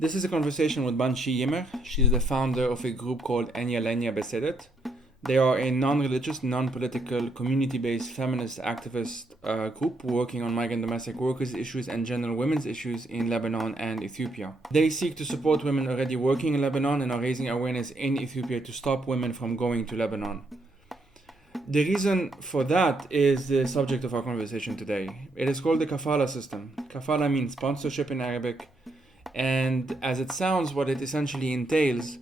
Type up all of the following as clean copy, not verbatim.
This is a conversation with Banchi Yimer. She's the founder of a group called Enya Lenya Besedet. They are a non-religious, non-political, community-based feminist activist group working on migrant domestic workers issues and general women's issues in Lebanon and Ethiopia. They seek to support women already working in Lebanon and are raising awareness in Ethiopia to stop women from going to Lebanon. The reason for that is the subject of our conversation today. It is called the kafala system. Kafala means sponsorship in Arabic, and as it sounds, what it essentially entails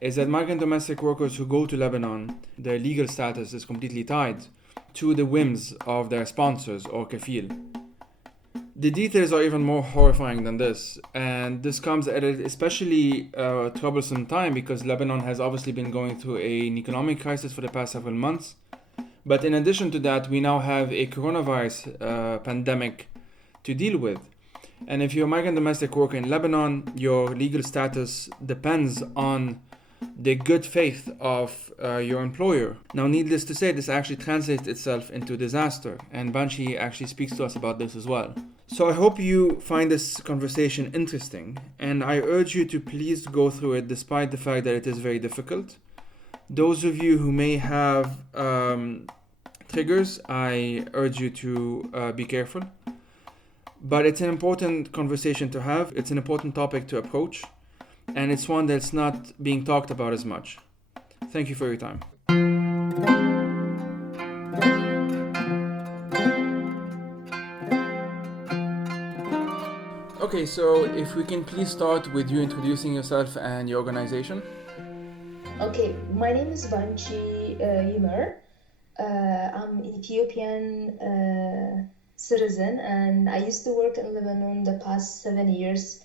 is that migrant domestic workers who go to Lebanon, their legal status is completely tied to the whims of their sponsors or kafil. The details are even more horrifying than this, and this comes at an especially troublesome time because Lebanon has obviously been going through an economic crisis for the past several months. But in addition to that, we now have a coronavirus pandemic to deal with. And if you're a migrant domestic worker in Lebanon, your legal status depends on the good faith of your employer. Now, needless to say, this actually translates itself into disaster, and Banchi actually speaks to us about this as well. So I hope you find this conversation interesting, and I urge you to please go through it despite the fact that it is very difficult. Those of you who may have triggers, I urge you to be careful. But it's an important conversation to have. It's an important topic to approach. And it's one that's not being talked about as much. Thank you for your time. Okay, so if we can please start with you introducing yourself and your organization. Okay, my name is Banchi Yimer. I'm an Ethiopian citizen, and I used to work in Lebanon the past 7 years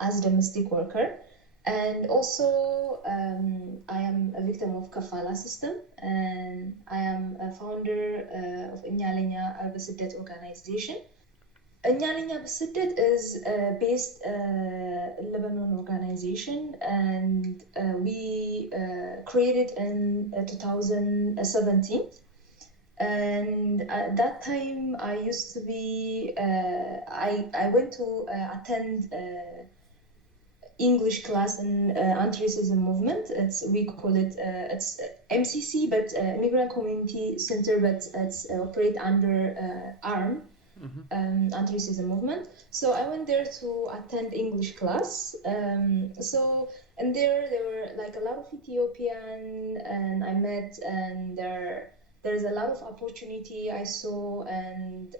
as a domestic worker. And also, I am a victim of kafala system, and I am a founder of Inyalenya Al-Basiddet organization. Inyalenya Al-Basiddet is based Lebanon organization, and we created in 2017. And at that time, I used to be, I went to attend English class in anti-racism movement. We call it it's MCC, but Migrant Community Center, but it's operate under ARM, anti-racism movement. So I went there to attend English class. And there were like a lot of Ethiopian, and I met, and there's a lot of opportunity I saw, and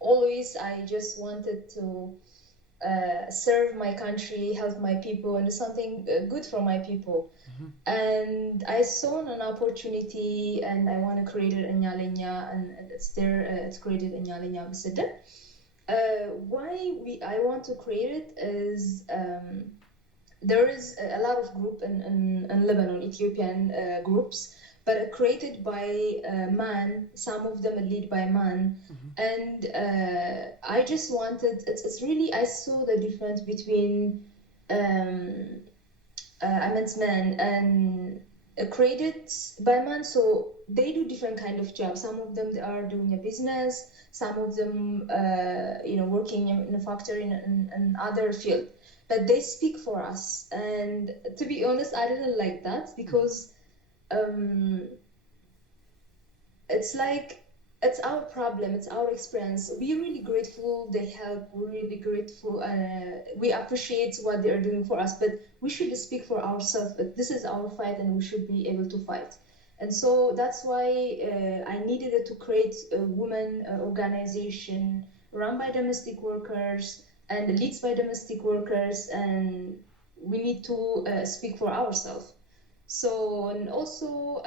always I just wanted to serve my country, help my people, and do something good for my people. And I saw an opportunity, and I want to create it in Nyalenya, and it's there. It's created in Nyalenya Bisida. I want to create it is there is a lot of group in Lebanon, Ethiopian groups, but created by man. Some of them are led by man, and I just wanted. It's really I saw the difference between Ahmed's man and created by man. So they do different kind of jobs. Some of them they are doing a business. Some of them, working in a factory in other field. But they speak for us. And to be honest, I didn't like that because it's like it's our problem, it's our experience. We're really grateful they help, we're really grateful, we appreciate what they're doing for us, but we should speak for ourselves. But this is our fight, and we should be able to fight. And so that's why I needed to create a women organization run by domestic workers and leads by domestic workers, and we need to speak for ourselves. So, and also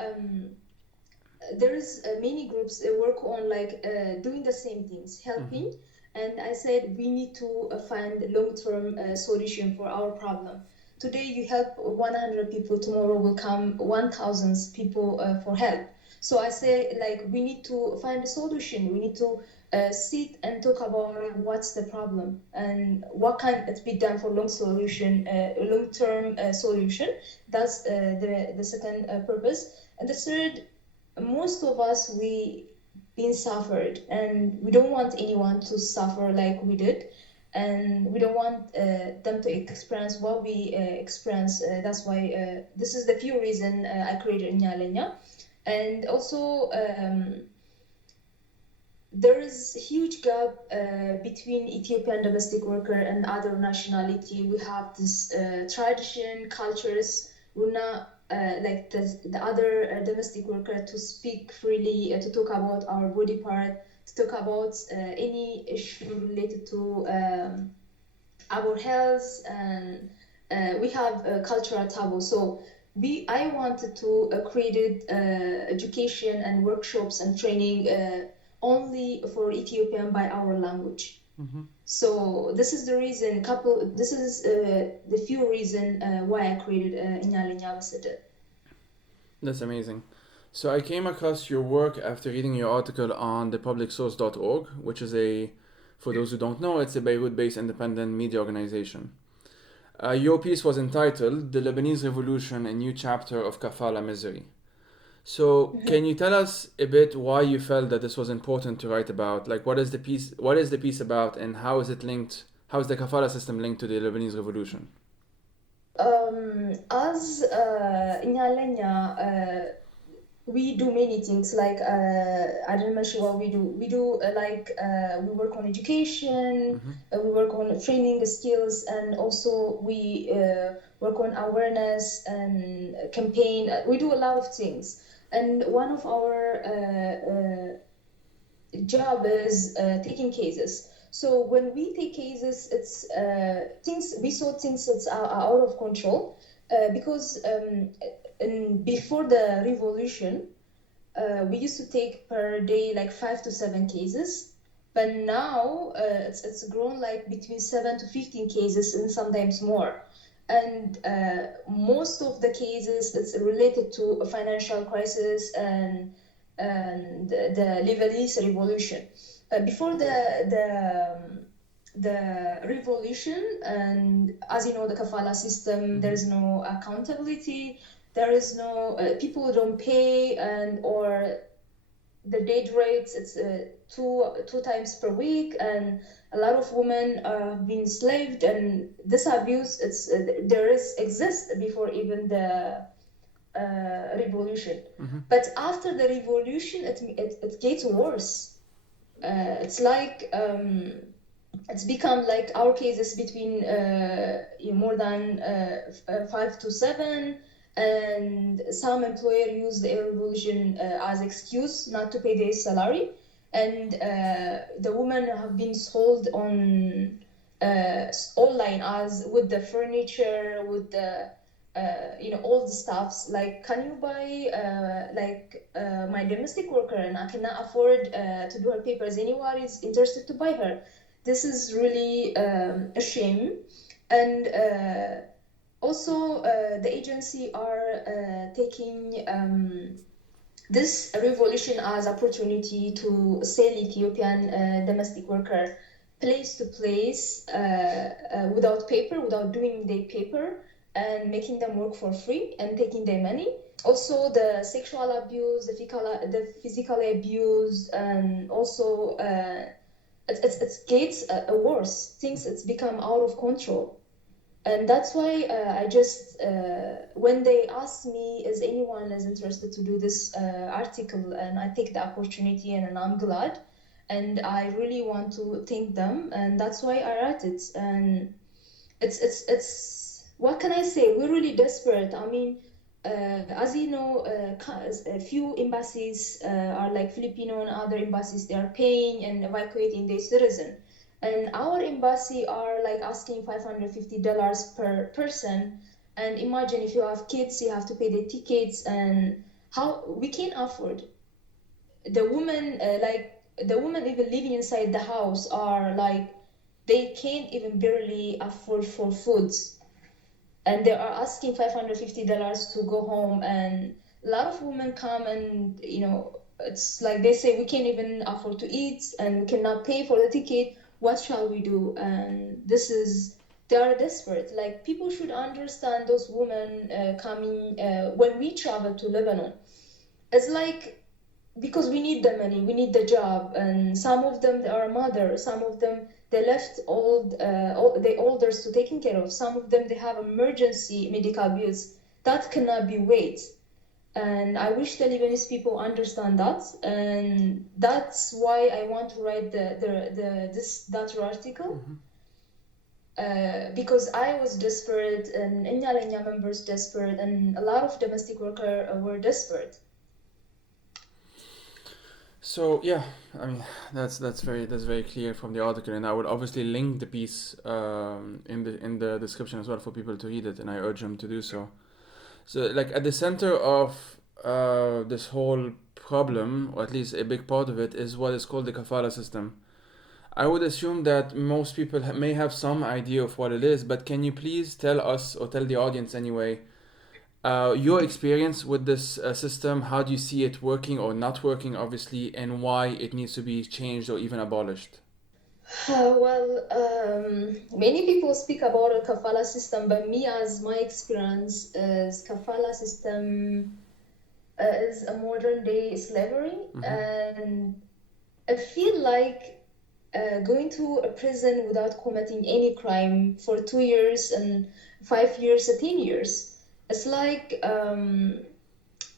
there is many groups that work on like doing the same things, helping. And I said we need to find long-term solution for our problem. Today you help 100 people, tomorrow will come 1,000 people for help. So I say like we need to find a solution. We need to sit and talk about what's the problem and what can it be done for long-term solution. That's the second purpose. And the third, most of us, we been suffered, and we don't want anyone to suffer like we did. and we don't want them to experience what we experience. That's why this is the few reason I created Nyalenya. And also there is a huge gap between Ethiopian domestic worker and other nationality. We have this tradition, cultures. We're not like the other domestic worker to speak freely, to talk about our body part, to talk about any issue related to our health, and we have a cultural taboo. So I wanted to create education and workshops and training only for Ethiopian by our language. Mm-hmm. So this is the reason. This is the few reason why I created Inyalinya Ambassador. That's amazing. So I came across your work after reading your article on thepublicsource.org, which is for those who don't know, it's a Beirut-based independent media organization. Your piece was entitled "The Lebanese Revolution: A New Chapter of Kafala Misery." So, can you tell us a bit why you felt that this was important to write about? Like, what is the piece? What is the piece about, and how is it linked? How is the kafala system linked to the Lebanese revolution? As in Alenya, we do many things. Like I don't mention what we do. We do we work on education. We work on training skills, and also we work on awareness and campaign. We do a lot of things, and one of our job is taking cases. So when we take cases, it's things we saw things that's out of control because before the revolution, we used to take per day like 5 to 7 cases, but now it's grown like between 7 to 15 cases and sometimes more. And most of the cases it's related to a financial crisis and the Lebanese revolution. Before the revolution, and as you know, the kafala system, there is no accountability. There is no people don't pay, and or the date rates it's two times per week, and a lot of women are being enslaved, and this abuse it's there is exists before even the revolution. But after the revolution, it gets worse. It's like it's become like our cases between more than 5 to 7, and some employer use the revolution as excuse not to pay their salary, and the women have been sold on online as with the furniture, with the all the stuffs, like can you buy my domestic worker and I cannot afford to do her papers, anyone is interested to buy her. This is really a shame. And also the agency are taking this revolution as opportunity to sell Ethiopian domestic worker place to place without paper, without doing their paper, and making them work for free and taking their money. Also the sexual abuse, the physical abuse, and also it gets worse. Things it's become out of control. And that's why I just when they asked me is anyone is interested to do this article, and I take the opportunity, and I'm glad, and I really want to thank them, and that's why I write it. And it's what can I say, we're really desperate. I mean, as you know, a few embassies are like Filipino and other embassies, they are paying and evacuating their citizen, and our embassy are like asking $550 per person. And imagine if you have kids, you have to pay the tickets, and how we can't afford. The women the women even living inside the house are like they can't even barely afford for food, and they are asking $550 to go home. And a lot of women come, and it's like they say we can't even afford to eat and we cannot pay for the ticket. What shall we do? And this is they are desperate. Like people should understand those women coming when we travel to Lebanon. It's like because we need the money, we need the job, and some of them are mothers, some of them they left all the elders to taking care of. Some of them, they have emergency medical bills that cannot be wait. And I wish the Lebanese people understand that, and that's why I want to write that article. Because I was desperate, and Enya members desperate, and a lot of domestic workers were desperate. So yeah, I mean that's very clear from the article, and I will obviously link the piece in the description as well for people to read it, and I urge them to do so. So like at the center of this whole problem, or at least a big part of it, is what is called the kafala system. I would assume that most people may have some idea of what it is, but can you please tell us, or tell the audience anyway, your experience with this system? How do you see it working or not working, obviously, and why it needs to be changed or even abolished? Many people speak about a kafala system, but me, as my experience, is kafala system is a modern day slavery, and I feel like going to a prison without committing any crime for 2 years and 5 years or 10 years. It's like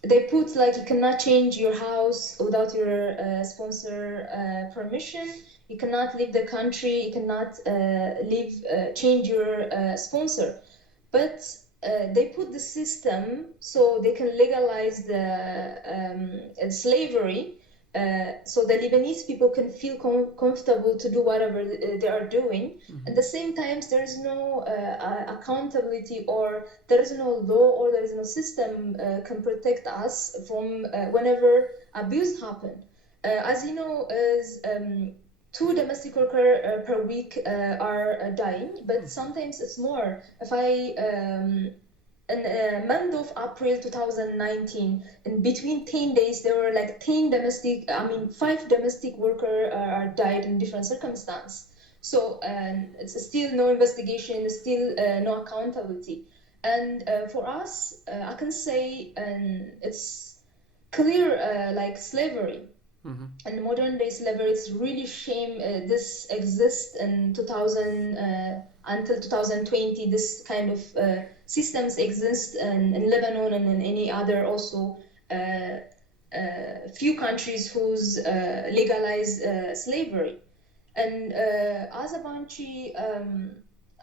they put like you cannot change your house without your sponsor permission. You cannot leave the country. You cannot change your sponsor. But they put the system so they can legalize the slavery. So the Lebanese people can feel comfortable to do whatever they are doing. At the same time, there is no accountability, or there is no law, or there is no system can protect us from whenever abuse happen. As you know, is 2 domestic workers per week are dying, but sometimes it's more. If I in month of April 2019, in between 10 days, there were like 5 domestic workers died in different circumstances. So it's still no investigation, still no accountability. And for us, I can say it's clear like slavery. And modern day slavery, it's really shame this exists in 2000 until 2020. This kind of systems exist in Lebanon and in any other also few countries who's legalize slavery. And as a Banchi,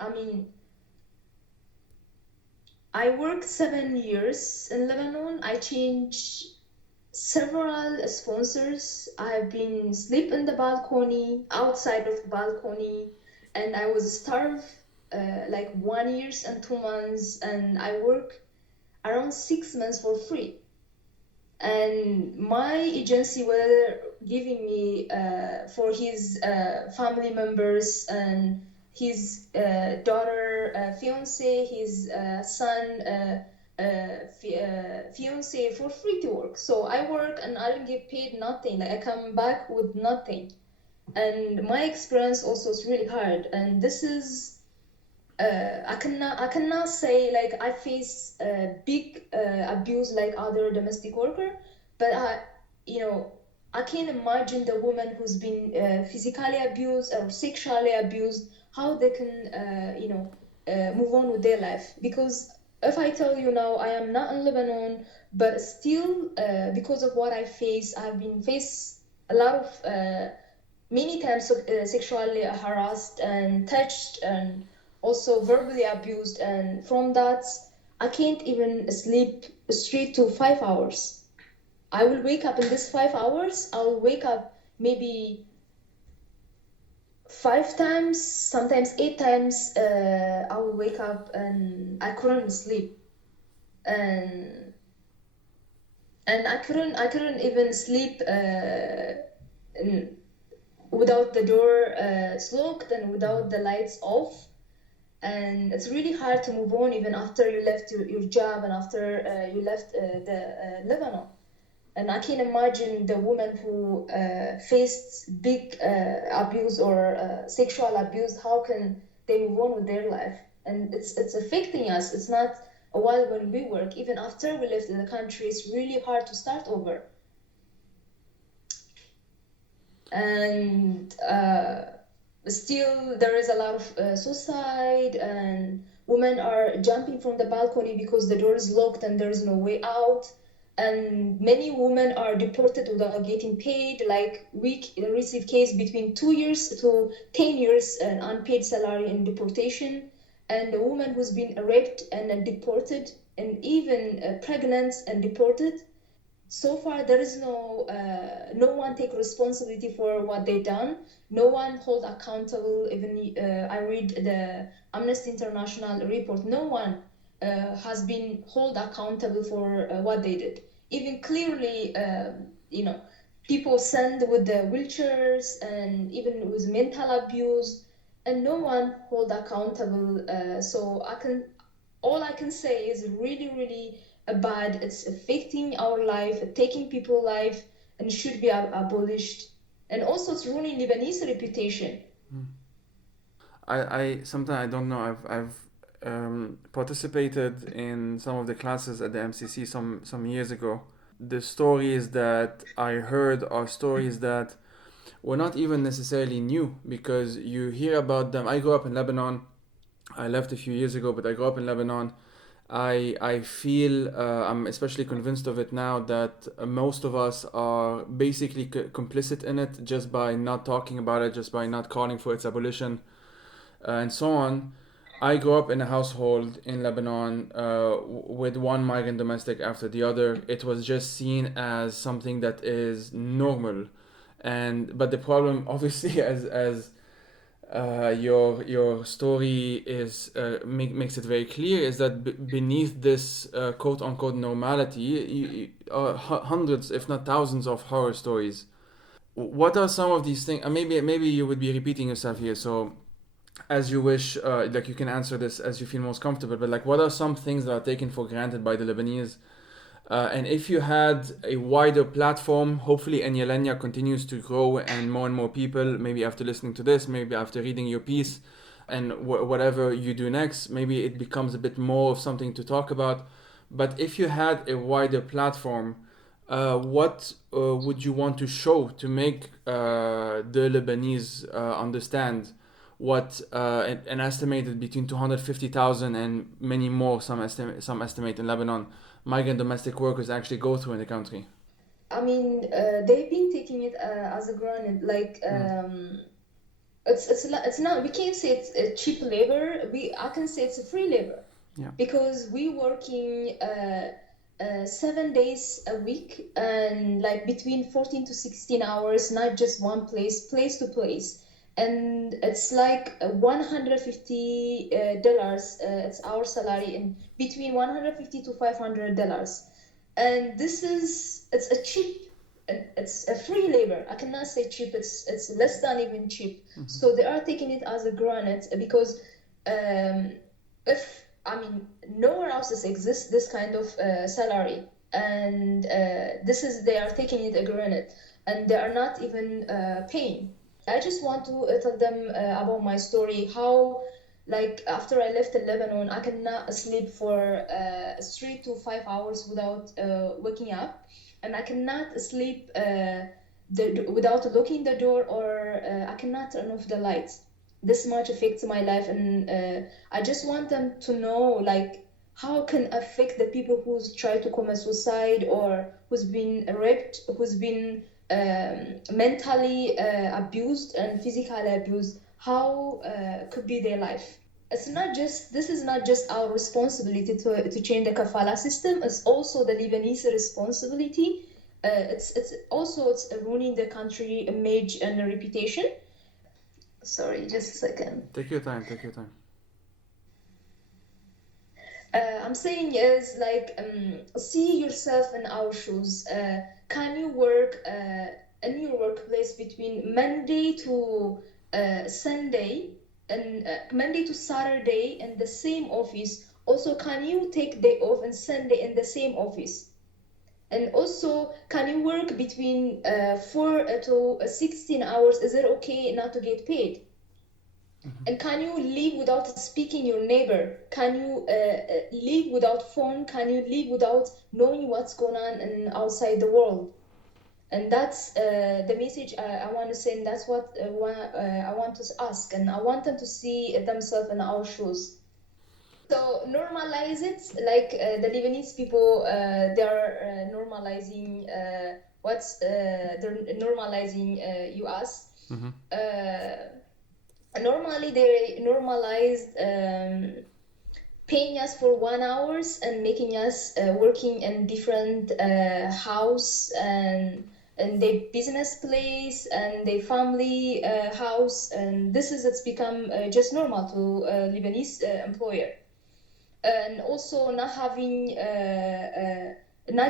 I mean, I worked 7 years in Lebanon. I changed several sponsors. I've been sleep in the balcony, outside of the balcony, and I was starved like 1 year and 2 months, and I work around 6 months for free. And my agency were giving me for his family members and his daughter, fiance, his son, fiance for free to work. So I work and I don't get paid nothing. Like I come back with nothing. And my experience also is really hard. And this is I cannot say like I face big abuse like other domestic worker, but I can imagine the woman who's been physically abused or sexually abused, how they can move on with their life. Because if I tell you now, I am not in Lebanon, but still because of what I face, I've been faced a lot of many times sexually harassed and touched and also verbally abused, and from that I can't even sleep straight to 5 hours. I will wake up in this 5 hours. I will wake up maybe 5 times, sometimes 8 times. I will wake up and I couldn't sleep, and I couldn't even sleep without the door locked and without the lights off. And it's really hard to move on even after you left your job and after you left the Lebanon. And I can imagine the woman who faced big abuse or sexual abuse, how can they move on with their life? And it's affecting us. It's not a while when we work. Even after we left the country, it's really hard to start over. And Still there is a lot of suicide, and women are jumping from the balcony because the door is locked and there is no way out, and many women are deported without getting paid. Like we receive case between 2 years to 10 years an unpaid salary in deportation, and a woman who's been raped and deported, and even pregnant and deported. So far there is no one take responsibility for what they done. No one hold accountable. Even I read the Amnesty International report, no one has been hold accountable for what they did. Even clearly, you know, people send with the wheelchairs and even with mental abuse, and no one hold accountable. So all I can say is really, really bad. It's affecting our life, taking people life, and should be abolished. And also, it's ruining Lebanese reputation. I sometimes I don't know. I've participated in some of the classes at the MCC some years ago. The stories that I heard are stories that were not even necessarily new because you hear about them. I grew up in Lebanon. I left a few years ago, but I grew up in Lebanon. I feel I'm especially convinced of it now that most of us are basically complicit in it just by not talking about it, just by not calling for its abolition, and so on. I grew up in a household in Lebanon with one migrant domestic after the other. It was just seen as something that is normal, and but the problem, obviously, as your story is makes it very clear, is that beneath this quote unquote normality, hundreds, if not thousands, of horror stories. What are some of these things? Maybe you would be repeating yourself here, so as you wish, like you can answer this as you feel most comfortable, but like what are some things that are taken for granted by the Lebanese, and if you had a wider platform, hopefully Enyalenya continues to grow and more people, maybe after listening to this, maybe after reading your piece, and whatever you do next, maybe it becomes a bit more of something to talk about. But if you had a wider platform, what would you want to show to make the Lebanese understand what an estimated between 250,000 and many more, some estimate in Lebanon, migrant domestic workers actually go through in the country? I mean, they've been taking it as a granted. Like, Mm. it's not. We can't say it's a cheap labor. I can say it's a free labor, Yeah. because we working 7 days a week, and like between 14 to 16 hours, not just one place to place. And it's like $150. It's our salary, in between 150 to $500. And this is it's a cheap, it's a free labor. I cannot say cheap. It's less than even cheap. So they are taking it as a granted, because um, if I mean, nowhere else exists this kind of salary, and this is they are taking it a granted, and they are not even paying. I just want to tell them about my story. How, like, after I left Lebanon, I cannot sleep for 3 to 5 hours without waking up, and I cannot sleep without locking the door, or I cannot turn off the lights. This much affects my life, and I just want them to know, like, how can affect the people who's try to commit suicide, or who's been raped, who's been mentally abused and physically abused. How could be their life? It's not just This is not just our responsibility to change the kafala system. It's also the Lebanese responsibility. It's also it's ruining the country image and reputation. Sorry, just a second. Take your time. Take your time. I'm saying is like, see yourself in our shoes. Can you work in your workplace between Monday to Sunday, and Monday to Saturday in the same office? Also, can you take day off and Sunday in the same office? And also, can you work between 4 to 16 hours? Is it okay not to get paid? And can you live without speaking your neighbor? Can you live without phone? Can you live without knowing what's going on in outside the world? And that's the message I want to send. That's what I want to ask, and I want them to see themselves in our shoes. So normalize it, like the Lebanese people, they're normalizing they're normalizing US. Mm-hmm. Normally they normalized paying us for 1 hours and making us working in different house and their business place and their family house, and this is it's become just normal to Lebanese employer. And also not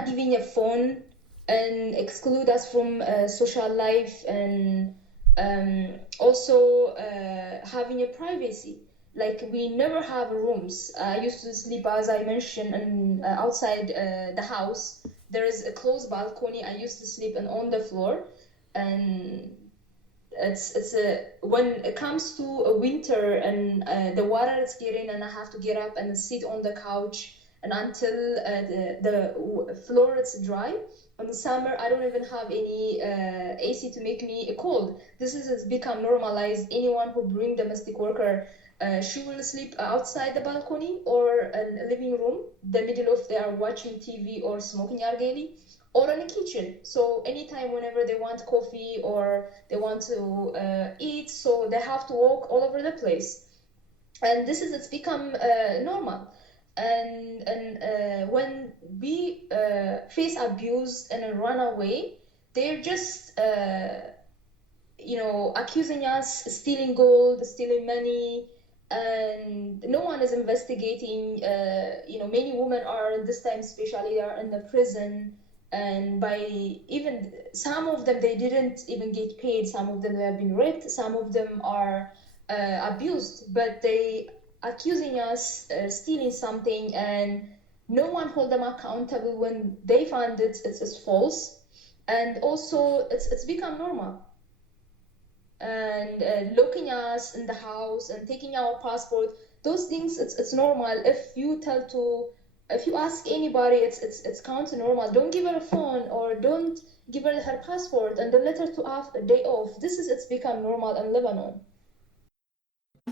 giving a phone and exclude us from social life, and also having a privacy, like we never have rooms. I used to sleep, as I mentioned, and outside the house there is a closed balcony. I used to sleep and on the floor, and it's a when it comes to a winter and the water is getting and I have to get up and sit on the couch and until the floor is dry. In the summer I don't even have any AC to make me cold. This is has become normalized. Anyone who bring domestic worker, she will sleep outside the balcony or in a living room, the middle of they are watching TV or smoking argali, or in the kitchen. So anytime whenever they want coffee or they want to eat, so they have to walk all over the place. And this is it's become normal. And when we face abuse and run away, they're just accusing us stealing gold, stealing money, and no one is investigating. Many women are this time, especially, are in the prison, and by even some of them they didn't even get paid. Some of them have been raped. Some of them are abused, but they accusing us stealing something, and no one hold them accountable when they find it's false. And also it's become normal, and locking us in the house and taking our passport. Those things, it's normal. If you ask anybody, it's count normal. Don't give her a phone or don't give her passport and don't let her to have a day off. This is it's become normal in Lebanon.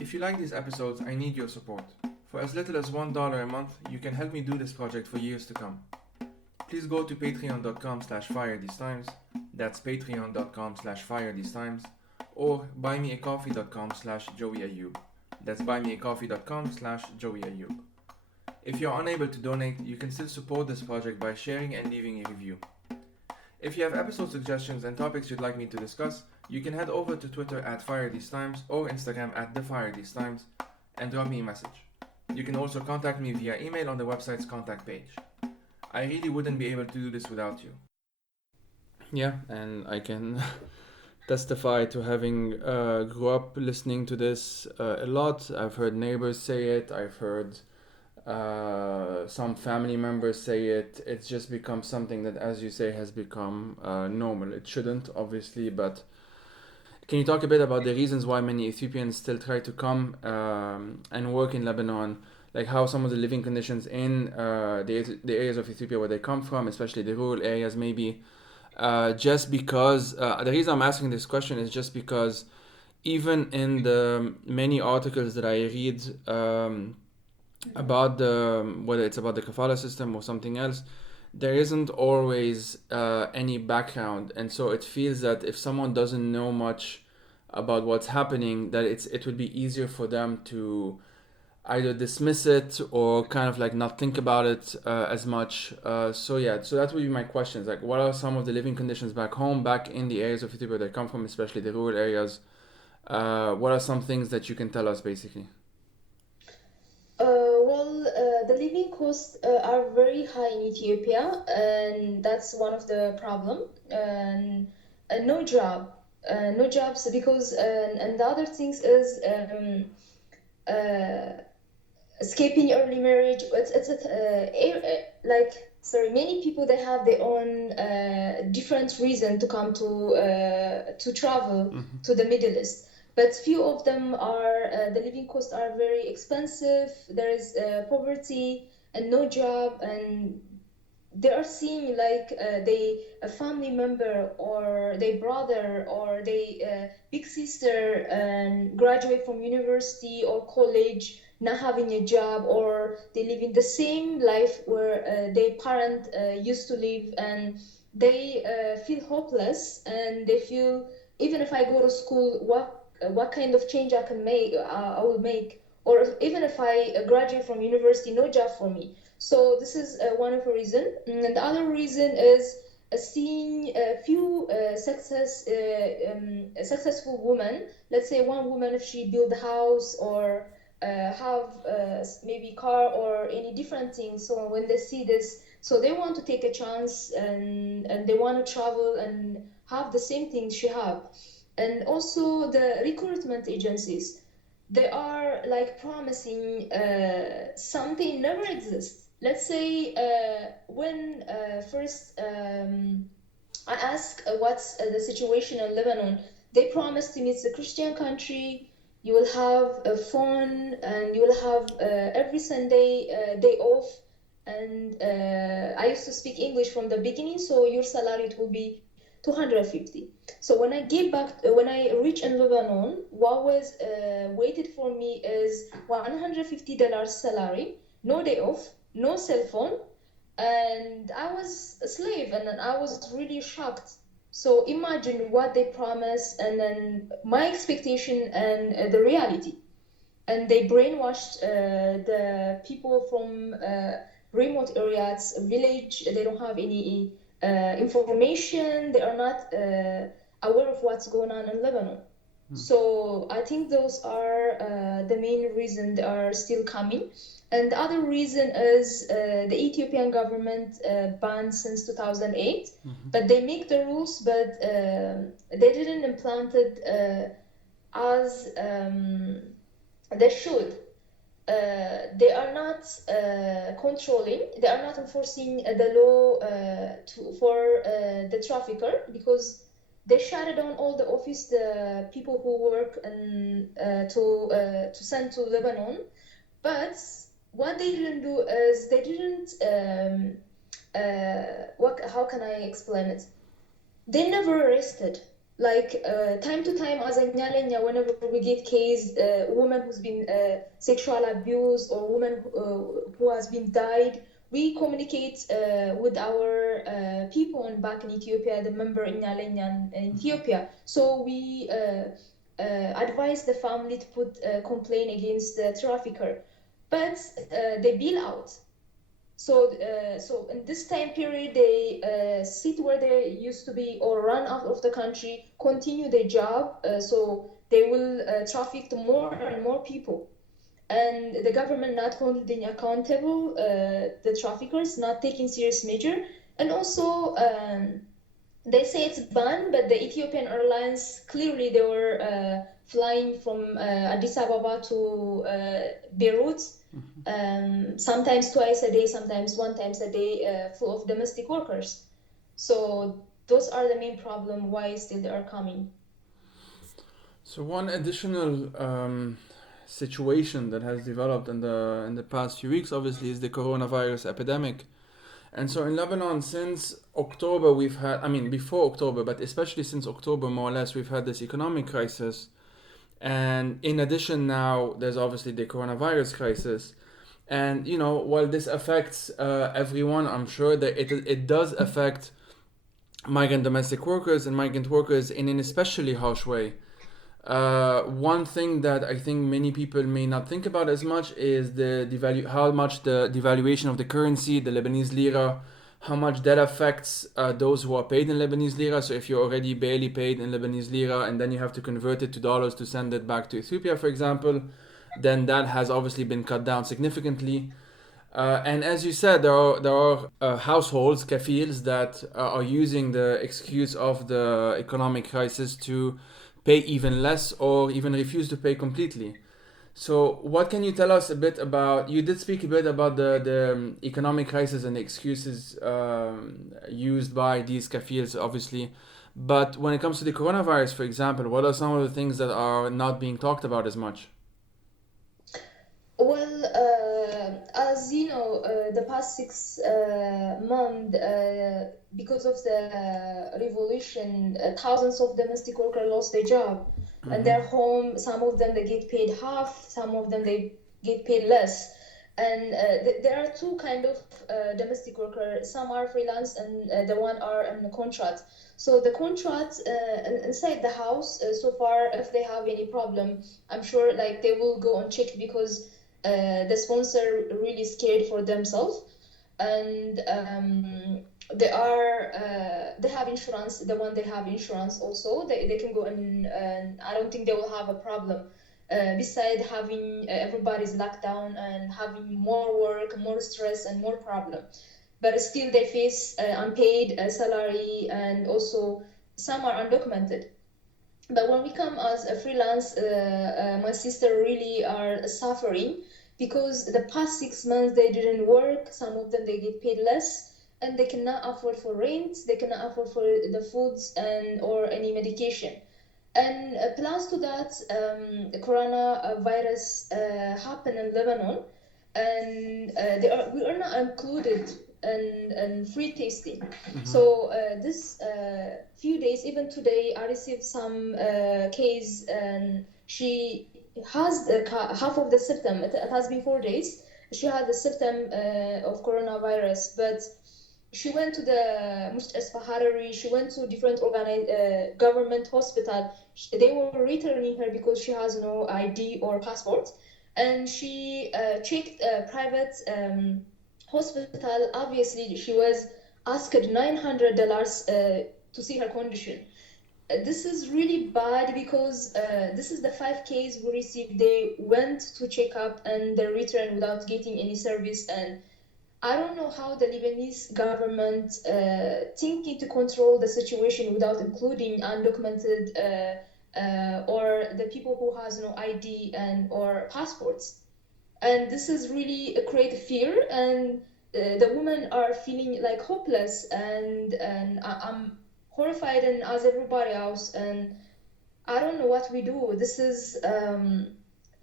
If you like these episodes, I need your support. For as little as $1 a month, you can help me do this project for years to come. Please go to patreon.com/firethesetimes, that's patreon.com/firethesetimes, or buymeacoffee.com/joeyayub, that's buymeacoffee.com/joeyayub. If you're unable to donate, you can still support this project by sharing and leaving a review. If you have episode suggestions and topics you'd like me to discuss, you can head over to Twitter @FireTheseTimes or Instagram @TheFireTheseTimes and drop me a message. You can also contact me via email on the website's contact page. I really wouldn't be able to do this without you. Yeah, and I can testify to having grew up listening to this a lot. I've heard neighbors say it. I've heard some family members say it. It's just become something that, as you say, has become normal. It shouldn't, obviously, but can you talk a bit about the reasons why many Ethiopians still try to come and work in Lebanon? Like how some of the living conditions in the areas of Ethiopia where they come from, especially the rural areas, maybe. Just because the reason I'm asking this question is just because even in the many articles that I read about whether it's about the kafala system or something else, there isn't always any background, and so it feels that if someone doesn't know much about what's happening, that it would be easier for them to either dismiss it or kind of like not think about it as much. So that would be my questions. Like, what are some of the living conditions back home, back in the areas of Ethiopia they come from, especially the rural areas? What are some things that you can tell us, basically? The living costs are very high in Ethiopia, and that's one of the problem. And no job, no jobs, because and the other things is uh, escaping early marriage. Like, sorry, many people they have their own different reason to come to travel to the Middle East, but few of them are the living costs are very expensive. There is poverty and no job, and they are seeing like they a family member or their brother or their big sister graduate from university or college, not having a job, or they live in the same life where their parent used to live, and they feel hopeless, and they feel, even if I go to school, what kind of change I can make, I will make, or even if I graduate from university, no job for me. So this is one of the reason. And the other reason is seeing a few successful women. Let's say one woman, if she build a house or have maybe car or any different things. So when they see this, so they want to take a chance, and they want to travel and have the same things she have. And also the recruitment agencies, they are like promising something never exists. Let's say when first I ask what's the situation in Lebanon, they promised me it's a Christian country. You will have a phone, and you will have every Sunday day off. And I used to speak English from the beginning, so your salary it will be 250. So when I get back, when I reach in Lebanon, what was waited for me is $150 salary, no day off, no cell phone, and I was a slave, and then I was really shocked. So imagine what they promise, and then my expectation and the reality. And they brainwashed the people from remote areas, village. They don't have any information. They are not aware of what's going on in Lebanon. So I think those are the main reason they are still coming. And the other reason is the Ethiopian government banned since 2008, but they make the rules, but they didn't implement it as they should. They are not controlling, they are not enforcing the law for the trafficker, because they shut down all the office, the people who work and to send to Lebanon. But what they didn't do is they didn't how can I explain it? They never arrested. Like time to time, as a Nyalenya, whenever we get case, woman who's been sexual abused or woman who has been died, we communicate with our people back in Ethiopia, the member in Nyalenya in Ethiopia. So we advise the family to put a complaint against the trafficker, but they bail out. So in this time period, they sit where they used to be or run out of the country, continue their job. So they will traffic to more and more people. And the government not holding accountable the traffickers, not taking serious measure. And also, they say it's banned, but the Ethiopian Airlines, clearly they were flying from Addis Ababa to Beirut, sometimes twice a day, sometimes one times a day, full of domestic workers. So those are the main problem why still they are coming. So one additional situation that has developed in the past few weeks, obviously, is the coronavirus epidemic. And so in Lebanon, since October, we've had, I mean, before October, but especially since October, more or less, we've had this economic crisis. And in addition, now there's obviously the coronavirus crisis. And, you know, while this affects everyone, I'm sure that it does affect migrant domestic workers and migrant workers in an especially harsh way. One thing that I think many people may not think about as much is how much the devaluation of the currency, the Lebanese lira, how much that affects those who are paid in Lebanese lira. So if you're already barely paid in Lebanese lira and then you have to convert it to dollars to send it back to Ethiopia, for example, then that has obviously been cut down significantly. And as you said, there are households, kafils, that are using the excuse of the economic crisis to pay even less or even refuse to pay completely. So what can you tell us a bit about, you did speak a bit about the economic crisis and the excuses used by these kafils, obviously. But when it comes to the coronavirus, for example, what are some of the things that are not being talked about as much? Well, as you know, the past 6 months, because of the revolution, thousands of domestic workers lost their job, and they're home. Some of them they get paid half, some of them they get paid less. And there are two kind of domestic workers. Some are freelance, and the one are on the contract. So the contract inside the house, so far, if they have any problem, I'm sure like they will go and check, because the sponsor really scared for themselves. And they have insurance. The one they have insurance also, they can go, and I don't think they will have a problem. Beside having everybody's locked down and having more work, more stress, and more problem, but still they face unpaid salary, and also some are undocumented. But when we come as a freelance, my sister really are suffering, because the past 6 months they didn't work. Some of them they get paid less, and they cannot afford for rent. They cannot afford for the foods and or any medication. And plus to that, coronavirus happened in Lebanon, and we are not included in free tasting. So this few days, even today, I received some case, and she has half of the symptom. It has been 4 days. She had the symptom of coronavirus, but she went to the Mustashfa Harari. She went to different government hospital. They were returning her because she has no ID or passport, and she checked a private hospital. Obviously, she was asked $900 to see her condition. This is really bad, because this is the 5 cases we received. They went to check up and they returned without getting any service. And I don't know how the Lebanese government thinking to control the situation without including undocumented or the people who has no ID and or passports. And this is really a great fear, and the women are feeling like hopeless, and I'm horrified, and as everybody else, and I don't know what we do. This is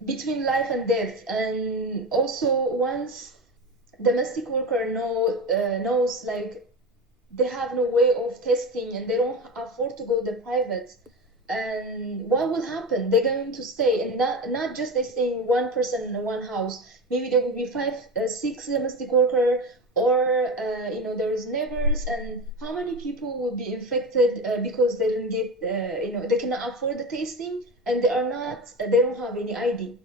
between life and death. And also, once domestic worker knows like they have no way of testing, and they don't afford to go the private, and what will happen? They're going to stay, and not just they stay in one person in one house. Maybe there will be five, six domestic worker, or there is neighbors, and how many people will be infected because they didn't get they cannot afford the testing, and they don't have any ID,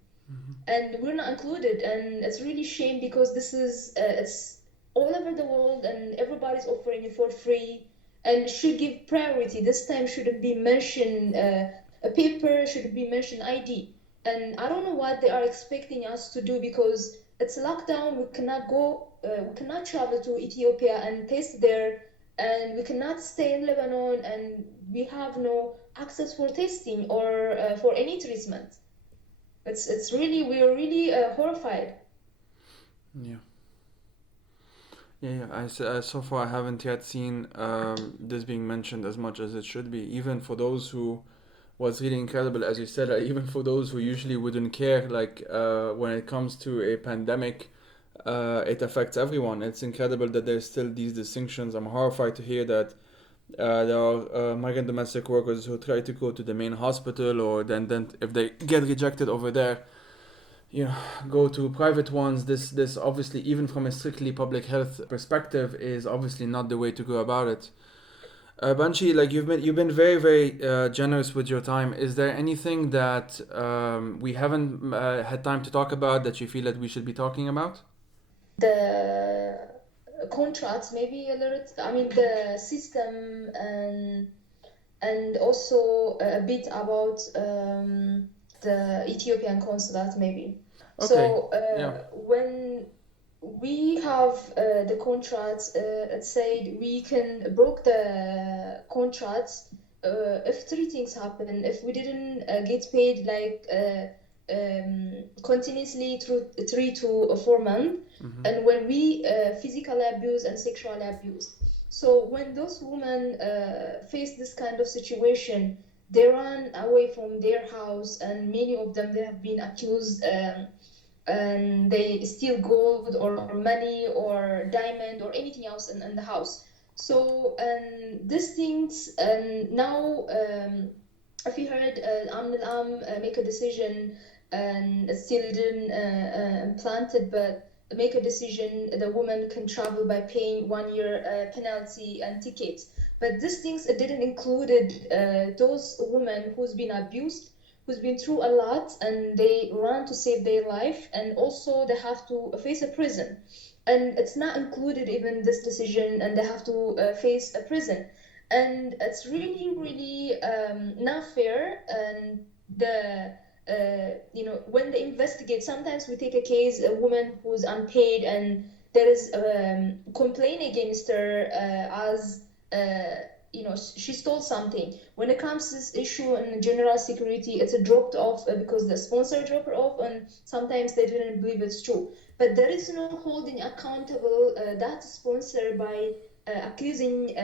and we're not included. And it's really shame, because this is it's all over the world, and everybody's offering it for free, and should give priority. This time shouldn't be mentioned a paper, should be mentioned ID. And I don't know what they are expecting us to do, because it's lockdown. We cannot go, we cannot travel to Ethiopia and test there, and we cannot stay in Lebanon, and we have no access for testing or for any treatment. It's really, we're really horrified. Yeah. Yeah, so far I haven't yet seen this being mentioned as much as it should be. Even for those who, what's really incredible, as you said, even for those who usually wouldn't care, like when it comes to a pandemic, it affects everyone. It's incredible that there's still these distinctions. I'm horrified to hear that there are migrant domestic workers who try to go to the main hospital, or then if they get rejected over there, you know, go to private ones. This obviously, even from a strictly public health perspective, is obviously not the way to go about it. Banchi, like you've been very very generous with your time. Is there anything that we haven't had time to talk about that you feel that we should be talking about? The contracts, maybe a little. I mean, the system, and also a bit about the Ethiopian consulate, maybe. Okay. So Yeah. when we have the contracts, it said we can broke the contracts if three things happen. If we didn't get paid like continuously through 3 to 4 months, and when we physically abuse and sexually abuse. So when those women face this kind of situation, they run away from their house, and many of them they have been accused and they steal gold or money or diamond or anything else in the house. So these things, and now if you heard Am al-Am make a decision and it's still didn't implanted, but make a decision, the woman can travel by paying 1 year penalty and tickets. But these things it didn't included those women who's been abused, who's been through a lot, and they run to save their life, and also they have to face a prison, and it's not included even this decision, and they have to face a prison, and it's really really not fair. And the when they investigate, sometimes we take a case, a woman who's unpaid, and there is complaint against her as she stole something. When it comes to this issue in general security, it's a dropped off because the sponsor dropped her off, and sometimes they didn't believe it's true. But there is no holding accountable that sponsor by accusing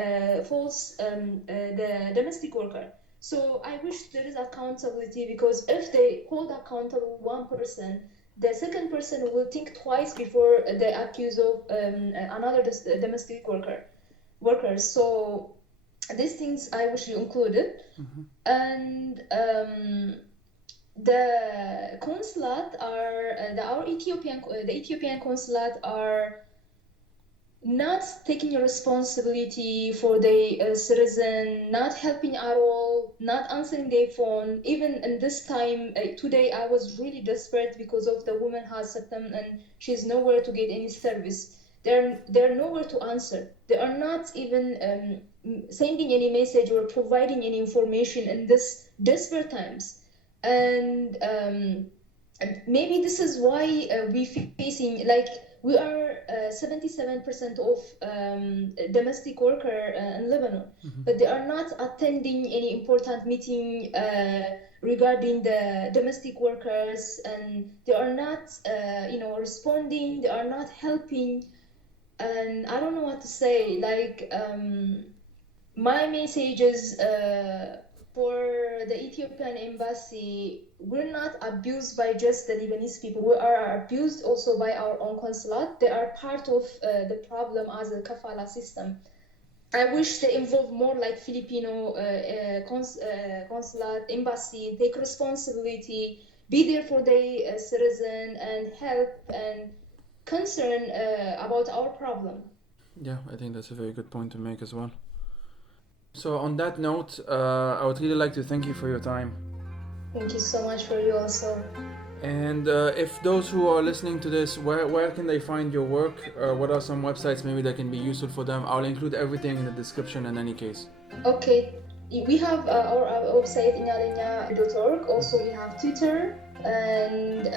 false the domestic worker. So I wish there is accountability, because if they hold accountable one person, the second person will think twice before they accuse of another domestic workers. So these things I wish you included. And the consulate are the Ethiopian consulate are not taking responsibility for the citizen, not helping at all, not answering their phone. Even in this time, today I was really desperate because of the woman has septum and she's nowhere to get any service. They're nowhere to answer. They are not even sending any message or providing any information in this desperate times. And maybe this is why we facing, like, we are 77% of domestic worker in Lebanon, but they are not attending any important meeting regarding the domestic workers, and they are not responding, they are not helping, and I don't know what to say. Like, my message is for the Ethiopian embassy, we're not abused by just the Lebanese people. We are abused also by our own consulate. They are part of the problem as a kafala system. I wish they involve more like Filipino consulate, embassy, take responsibility, be there for the citizen and help and concern about our problem. Yeah, I think that's a very good point to make as well. So on that note, I would really like to thank you for your time. Thank you so much for you also. And if those who are listening to this, where can they find your work? What are some websites maybe that can be useful for them? I'll include everything in the description in any case. Okay, we have our website inyalenya.org. Also, we have Twitter, and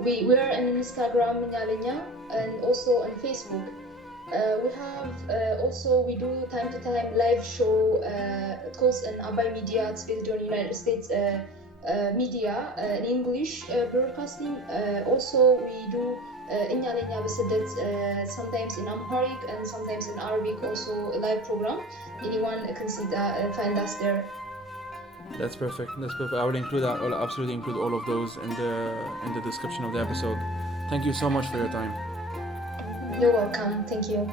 we are on Instagram inyalenya, and also on Facebook. We have also, we do time to time live show. It goes in Abai Media. It's based on United States media in English broadcasting. Also, we do Inyalenya Besedet sometimes in Amharic and sometimes in Arabic. Also, a live program. Anyone can see that, find us there. That's perfect. That's perfect. I would include that. I'll absolutely include all of those in the description of the episode. Thank you so much for your time. You're welcome. Thank you.